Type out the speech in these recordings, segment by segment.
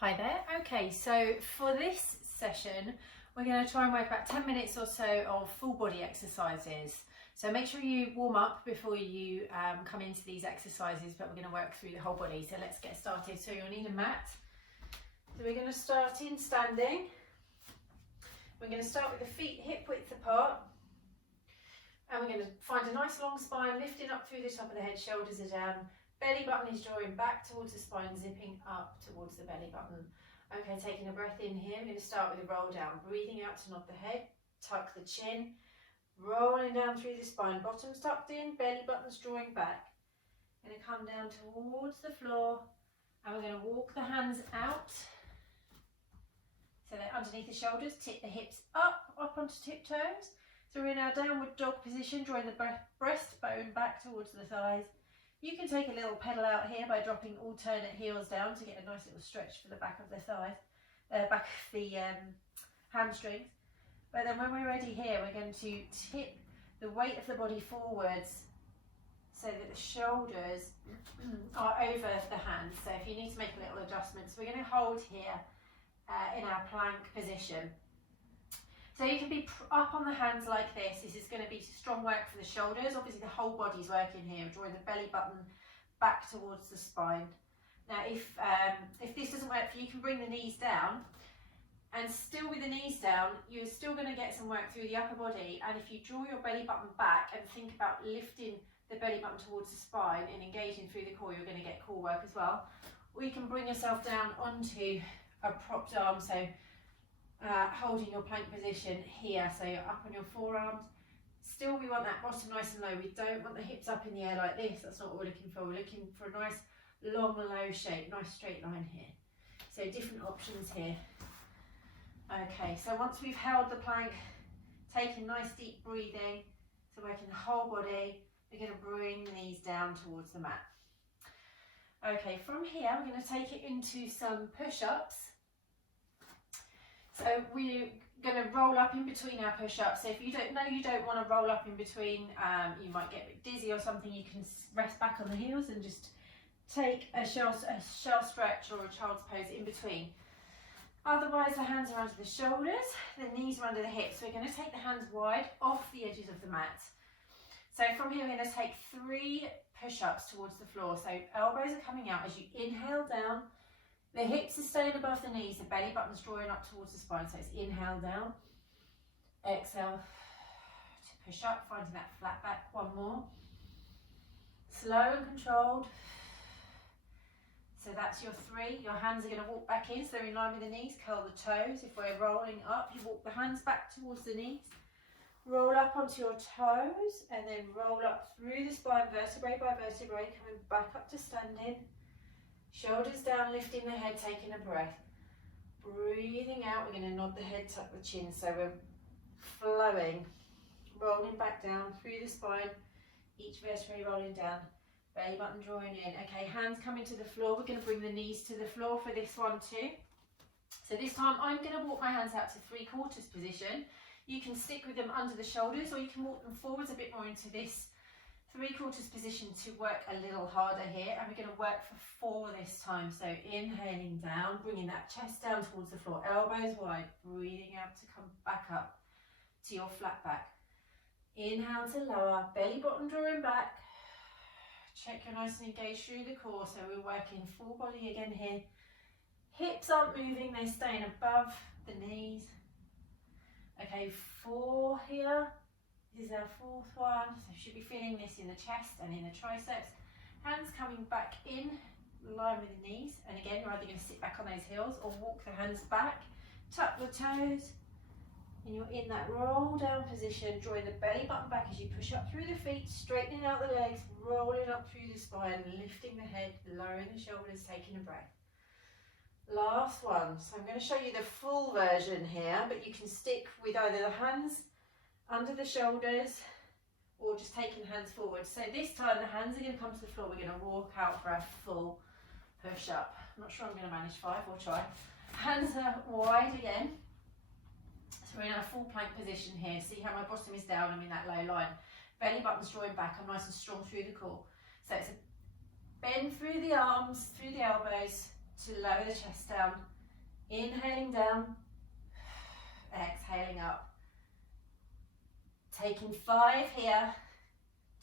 Hi there. Okay, so for this session, we're going to try and work about 10 minutes or so of full body exercises. So make sure you warm up before you come into these exercises, but we're going to work through the whole body. So let's get started. So you'll need a mat. So we're going to start in standing. We're going to start with the feet hip width apart. And we're going to find a nice long spine, lifting up through the top of the head, shoulders are down. Belly button is drawing back towards the spine, zipping up towards the belly button. Okay, taking a breath in here, we're going to start with a roll down, breathing out to nod the head, tuck the chin, rolling down through the spine, bottoms tucked in, belly button's drawing back. Going to come down towards the floor, and we're going to walk the hands out, so they're underneath the shoulders, tip the hips up onto tiptoes. So we're in our downward dog position, drawing the breastbone back towards the thighs. You can take a little pedal out here by dropping alternate heels down to get a nice little stretch for the back of the thighs, back of the hamstrings. But then when we're ready here, we're going to tip the weight of the body forwards so that the shoulders are over the hands. So if you need to make a little adjustment, so we're going to hold here in our plank position. So you can be up on the hands like this. This is going to be strong work for the shoulders. Obviously the whole body's working here, drawing the belly button back towards the spine. Now if this doesn't work for you, you can bring the knees down, and still with the knees down, you're still going to get some work through the upper body. And if you draw your belly button back and think about lifting the belly button towards the spine and engaging through the core, you're going to get core work as well. Or you can bring yourself down onto a propped arm, so holding your plank position here, so you're up on your forearms. Still, we want that bottom nice and low. We don't want the hips up in the air like this. That's not what we're looking for. We're looking for a nice long low shape, nice straight line here. So different options here. Okay, so once we've held the plank, taking nice deep breathing, so working the whole body, we're going to bring the knees down towards the mat. Okay, from here we're going to take it into some push-ups. So we're going to roll up in between our push-ups. So if you don't want to roll up in between, you might get a bit dizzy or something, you can rest back on the heels and just take a shell stretch or a child's pose in between. Otherwise, the hands are under the shoulders, the knees are under the hips. So we're going to take the hands wide off the edges of the mat. So from here, we're going to take 3 push-ups towards the floor. So elbows are coming out as you inhale down. The hips are staying above the knees, the belly button's drawing up towards the spine, so it's inhale down, exhale to push up, finding that flat back. One more. Slow and controlled. So that's your 3. Your hands are going to walk back in, so they're in line with the knees, curl the toes. If we're rolling up, you walk the hands back towards the knees, roll up onto your toes, and then roll up through the spine, vertebrae by vertebrae, coming back up to standing. Shoulders down, lifting the head, taking a breath. Breathing out, we're going to nod the head, tuck the chin. So we're flowing, rolling back down through the spine, each vertebrae rolling down, belly button drawing in. Okay, hands coming to the floor. We're going to bring the knees to the floor for this one too. So this time I'm going to walk my hands out to 3/4 position. You can stick with them under the shoulders, or you can walk them forwards a bit more into this 3/4 position to work a little harder here, and we're going to work for 4 this time. So inhaling down, bringing that chest down towards the floor, elbows wide, breathing out to come back up to your flat back. Inhale to lower, belly button drawing back. Check you're nice and engaged through the core, so we're working full body again here. Hips aren't moving, they're staying above the knees. Okay, 4 here. This is our 4th one, so you should be feeling this in the chest and in the triceps. Hands coming back in line with the knees, and again you're either going to sit back on those heels or walk the hands back, tuck the toes, and you're in that roll down position, drawing the belly button back as you push up through the feet, straightening out the legs, rolling up through the spine, lifting the head, lowering the shoulders, taking a breath. Last one, so I'm going to show you the full version here, but you can stick with either the hands under the shoulders or just taking the hands forward. So this time the hands are going to come to the floor. We're going to walk out for a full push up. I'm not sure I'm going to manage 5, we'll try. Hands are wide again. So we're in our full plank position here. See how my bottom is down, I'm in that low line. Belly button's drawing back, I'm nice and strong through the core. So it's a bend through the arms, through the elbows, to lower the chest down. Inhaling down, exhaling up. Taking 5 here,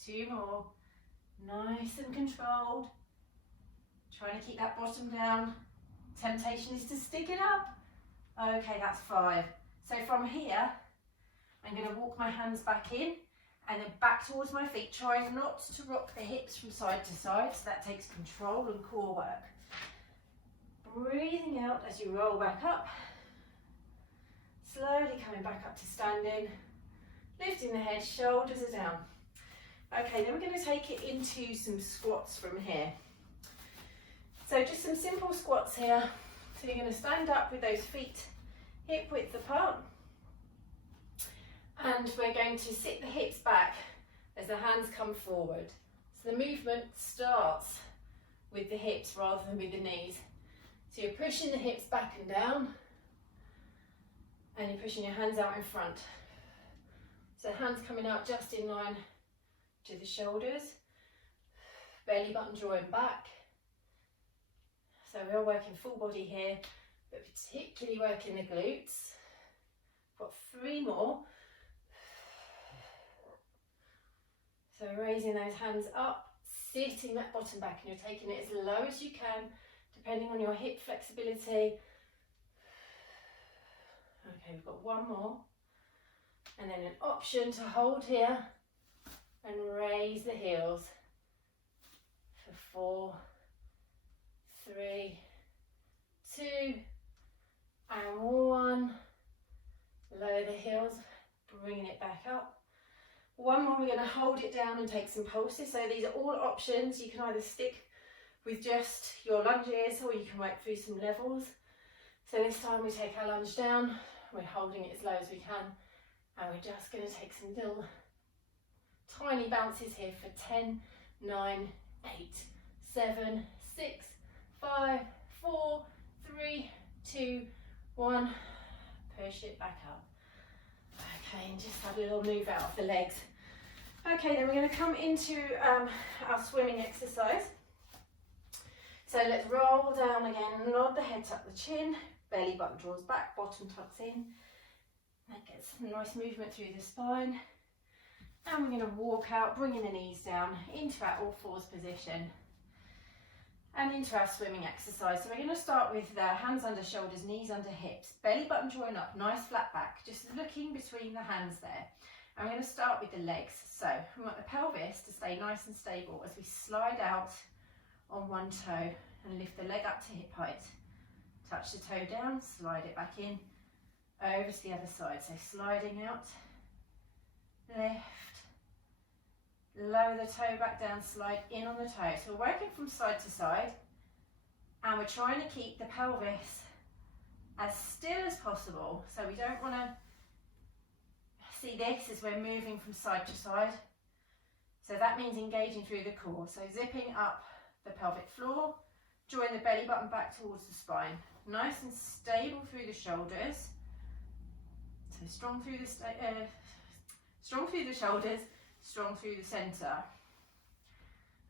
2 more, nice and controlled. Trying to keep that bottom down. Temptation is to stick it up. Okay, that's 5. So from here, I'm going to walk my hands back in and then back towards my feet, trying not to rock the hips from side to side, so that takes control and core work. Breathing out as you roll back up, slowly coming back up to standing, lifting the head, shoulders are down. Okay, then we're going to take it into some squats from here. So just some simple squats here. So you're going to stand up with those feet hip width apart, and we're going to sit the hips back as the hands come forward. So the movement starts with the hips rather than with the knees. So you're pushing the hips back and down, and you're pushing your hands out in front. So hands coming out just in line to the shoulders, belly button drawing back. So we're working full body here, but particularly working the glutes. Got 3 more. So raising those hands up, sitting that bottom back, and you're taking it as low as you can, depending on your hip flexibility. Okay, we've got 1 more. And then an option to hold here and raise the heels for 4, 3, 2, and 1. Lower the heels, bringing it back up. 1 more, we're going to hold it down and take some pulses. So these are all options. You can either stick with just your lunges, or you can work through some levels. So this time we take our lunge down, we're holding it as low as we can, and we're just going to take some little tiny bounces here for 10, 9, 8, 7, 6, 5, 4, 3, 2, 1. Push it back up. Okay, and just have a little move out of the legs. Okay, then we're going to come into our swimming exercise. So let's roll down again, nod the head, tuck the chin, belly button draws back, bottom tucks in. That gets some nice movement through the spine. And we're going to walk out, bringing the knees down into our all fours position and into our swimming exercise. So we're going to start with hands under shoulders, knees under hips, belly button drawing up, nice flat back, just looking between the hands there. And we're going to start with the legs. So we want the pelvis to stay nice and stable as we slide out on 1 toe and lift the leg up to hip height. Touch the toe down, slide it back in, over to the other side. So sliding out, lift, lower the toe back down, slide in on the toe. So we're working from side to side, and we're trying to keep the pelvis as still as possible. So we don't want to see this as we're moving from side to side. So that means engaging through the core. So zipping up the pelvic floor, drawing the belly button back towards the spine. Nice and stable through the shoulders. So strong through the shoulders, strong through the centre.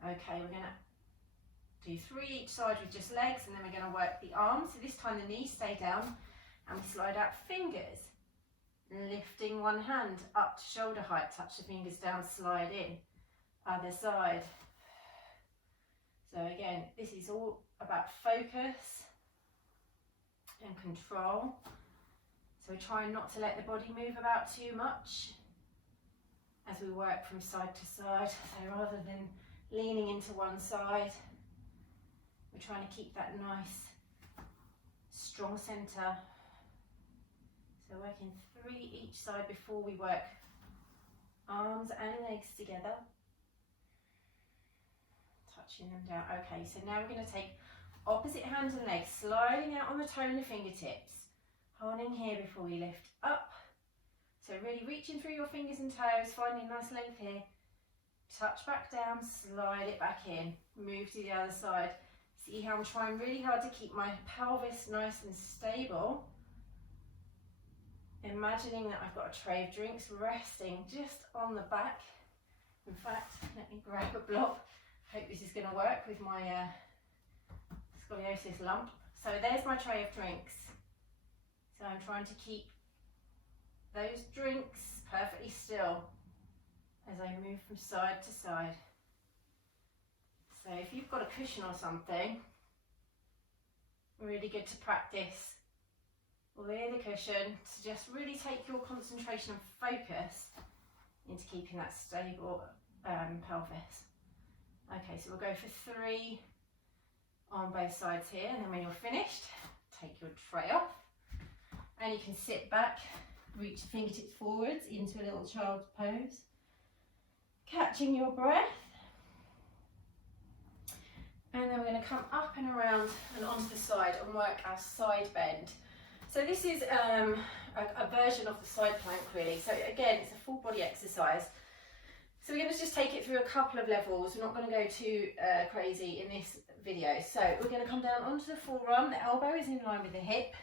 Okay, we're going to do 3 each side with just legs, and then we're going to work the arms. So this time the knees stay down, and we slide out fingers. Lifting one hand up to shoulder height, touch the fingers down, slide in. Other side. So again, this is all about focus and control. So we're trying not to let the body move about too much as we work from side to side. So rather than leaning into one side, we're trying to keep that nice, strong centre. So working 3 each side before we work arms and legs together. Touching them down. Okay, so now we're going to take opposite hands and legs, sliding out on the toe and the fingertips. Holding here before we lift up. So really reaching through your fingers and toes, finding nice length here. Touch back down, slide it back in. Move to the other side. See how I'm trying really hard to keep my pelvis nice and stable. Imagining that I've got a tray of drinks resting just on the back. In fact, let me grab a block. Hope this is going to work with my scoliosis lump. So there's my tray of drinks. So I'm trying to keep those drinks perfectly still as I move from side to side. So if you've got a cushion or something, really good to practice with a cushion to just really take your concentration and focus into keeping that stable pelvis. Okay, so we'll go for 3 on both sides here, and then when you're finished, take your tray off and you can sit back, reach your fingertips forwards into a little child's pose, catching your breath. And then we're going to come up and around and onto the side and work our side bend. So this is a version of the side plank really. So again, it's a full body exercise. So we're going to just take it through a couple of levels. We're not going to go too crazy in this video. So we're going to come down onto the forearm. The elbow is in line with the hip.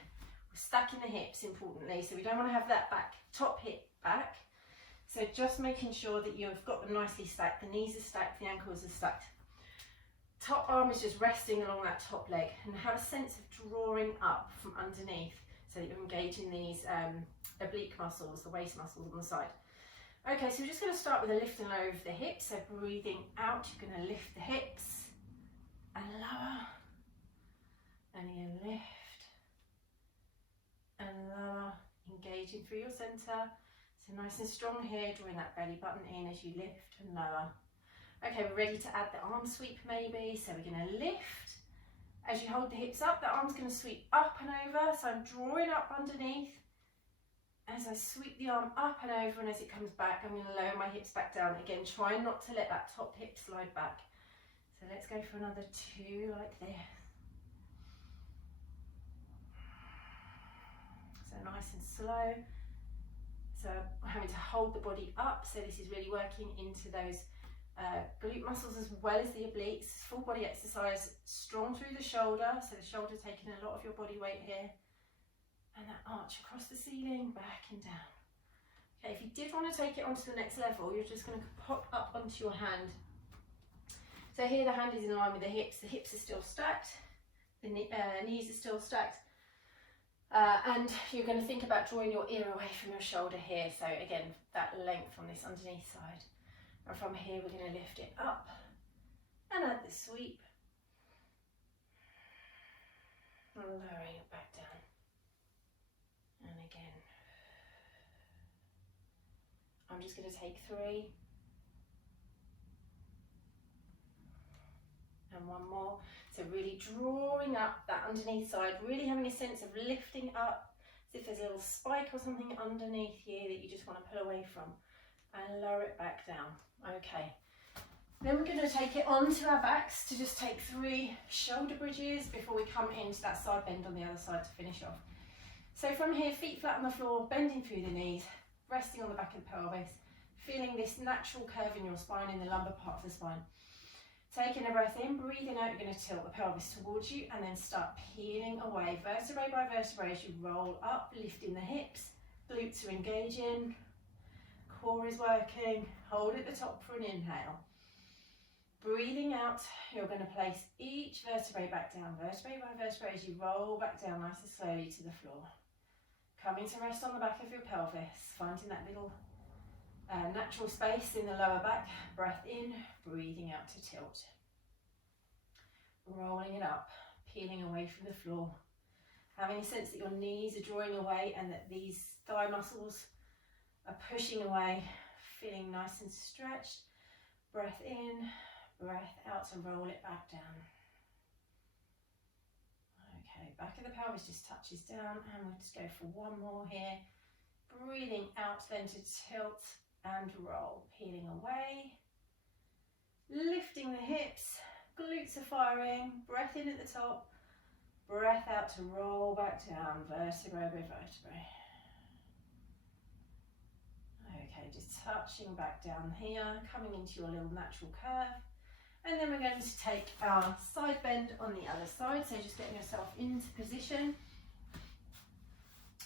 We're stacking the hips importantly. So we don't want to have that back, top hip back. So just making sure that you've got them nicely stacked. The knees are stacked, the ankles are stacked. Top arm is just resting along that top leg, and have a sense of drawing up from underneath so that you're engaging these oblique muscles, the waist muscles on the side. Okay, so we're just going to start with a lift and lower of the hips. So breathing out, you're going to lift the hips and lower, and you lift and lower, engaging through your centre. So nice and strong here, drawing that belly button in as you lift and lower. Okay, we're ready to add the arm sweep maybe. So we're going to lift. As you hold the hips up, the arm's going to sweep up and over. So I'm drawing up underneath. As I sweep the arm up and over, and as it comes back, I'm going to lower my hips back down. Again, try not to let that top hip slide back. So let's go for another 2 like this. So nice and slow. So I'm having to hold the body up. So this is really working into those glute muscles as well as the obliques. Full body exercise, strong through the shoulder, so the shoulder taking a lot of your body weight here, and that arch across the ceiling, back and down. Okay, if you did want to take it onto the next level, you're just going to pop up onto your hand. So here the hand is in line with the hips are still stacked, the knees are still stacked, and you're going to think about drawing your ear away from your shoulder here, so again that length on this underneath side. And from here we're going to lift it up and add the sweep, and lowering it back down. And again, I'm just going to take 3 and one more. So really drawing up that underneath side, really having a sense of lifting up, as if there's a little spike or something underneath here that you just want to pull away from, and lower it back down. Okay, then we're going to take it onto our backs to just take 3 shoulder bridges before we come into that side bend on the other side to finish off. So from here, feet flat on the floor, bending through the knees, resting on the back of the pelvis, feeling this natural curve in your spine, in the lumbar part of the spine. Taking a breath in, breathing out, you're going to tilt the pelvis towards you and then start peeling away, vertebrae by vertebrae as you roll up, lifting the hips, glutes are engaging, core is working. Hold at the top for an inhale. Breathing out, you're going to place each vertebrae back down, vertebrae by vertebrae as you roll back down nice and slowly to the floor. Coming to rest on the back of your pelvis, finding that little natural space in the lower back. Breath in, breathing out to tilt. Rolling it up, peeling away from the floor. Having a sense that your knees are drawing away and that these thigh muscles are pushing away, feeling nice and stretched. Breath in, breath out, and roll it back down. Okay, back of the pelvis just touches down, and we'll just go for one more here. Breathing out then to tilt and roll, peeling away. Lifting the hips, glutes are firing, breath in at the top, breath out to roll back down, vertebrae by vertebrae. Okay, just touching back down here, coming into your little natural curve. And then we're going to take our side bend on the other side. So just getting yourself into position.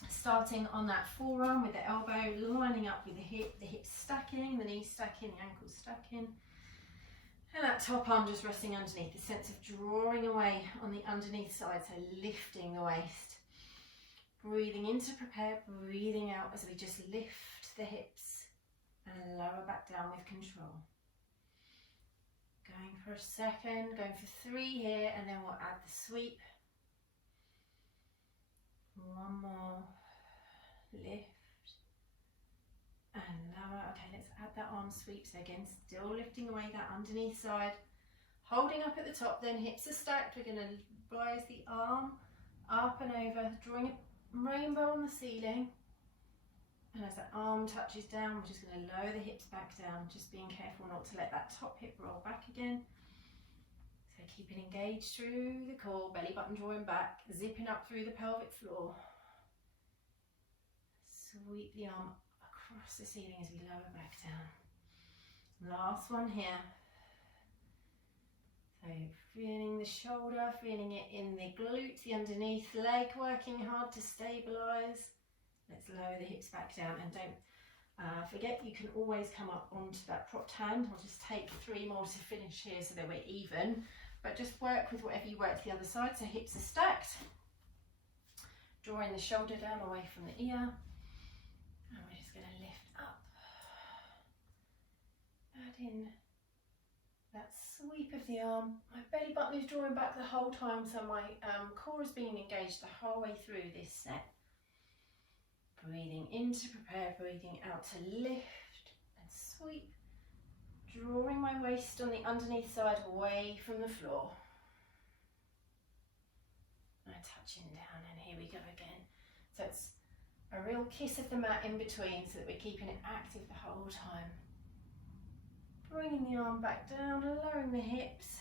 Starting on that forearm with the elbow lining up with the hips stacking, the knees stacking, the ankles stacking. And that top arm just resting underneath, the sense of drawing away on the underneath side, so lifting the waist. Breathing in to prepare, breathing out as we just lift the hips and lower back down with control. Going for a second, going for 3 here, and then we'll add the sweep. 1 more, lift and lower. Okay, let's add that arm sweep. So again, still lifting away that underneath side, holding up at the top, then hips are stacked. We're going to rise the arm up and over, drawing a rainbow on the ceiling. And as that arm touches down, we're just going to lower the hips back down, just being careful not to let that top hip roll back again. So keeping engaged through the core, belly button drawing back, zipping up through the pelvic floor. Sweep the arm across the ceiling as we lower back down. Last one here. So feeling the shoulder, feeling it in the glutes, the underneath leg, working hard to stabilise. Let's lower the hips back down, and don't forget you can always come up onto that propped hand. I'll just take 3 more to finish here so that we're even, but just work with whatever you work to the other side. So hips are stacked, drawing the shoulder down away from the ear, and we're just going to lift up, add in that sweep of the arm. My belly button is drawing back the whole time, so my core is being engaged the whole way through this set. Breathing in to prepare, breathing out to lift and sweep, drawing my waist on the underneath side away from the floor. And touching down, and here we go again. So it's a real kiss of the mat in between so that we're keeping it active the whole time. Bringing the arm back down, lowering the hips.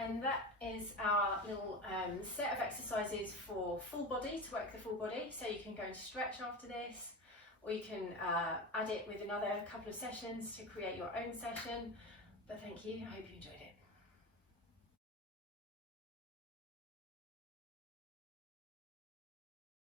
And that is our little set of exercises for full body, to work the full body. So you can go and stretch after this, or you can add it with another couple of sessions to create your own session. But thank you, I hope you enjoyed it.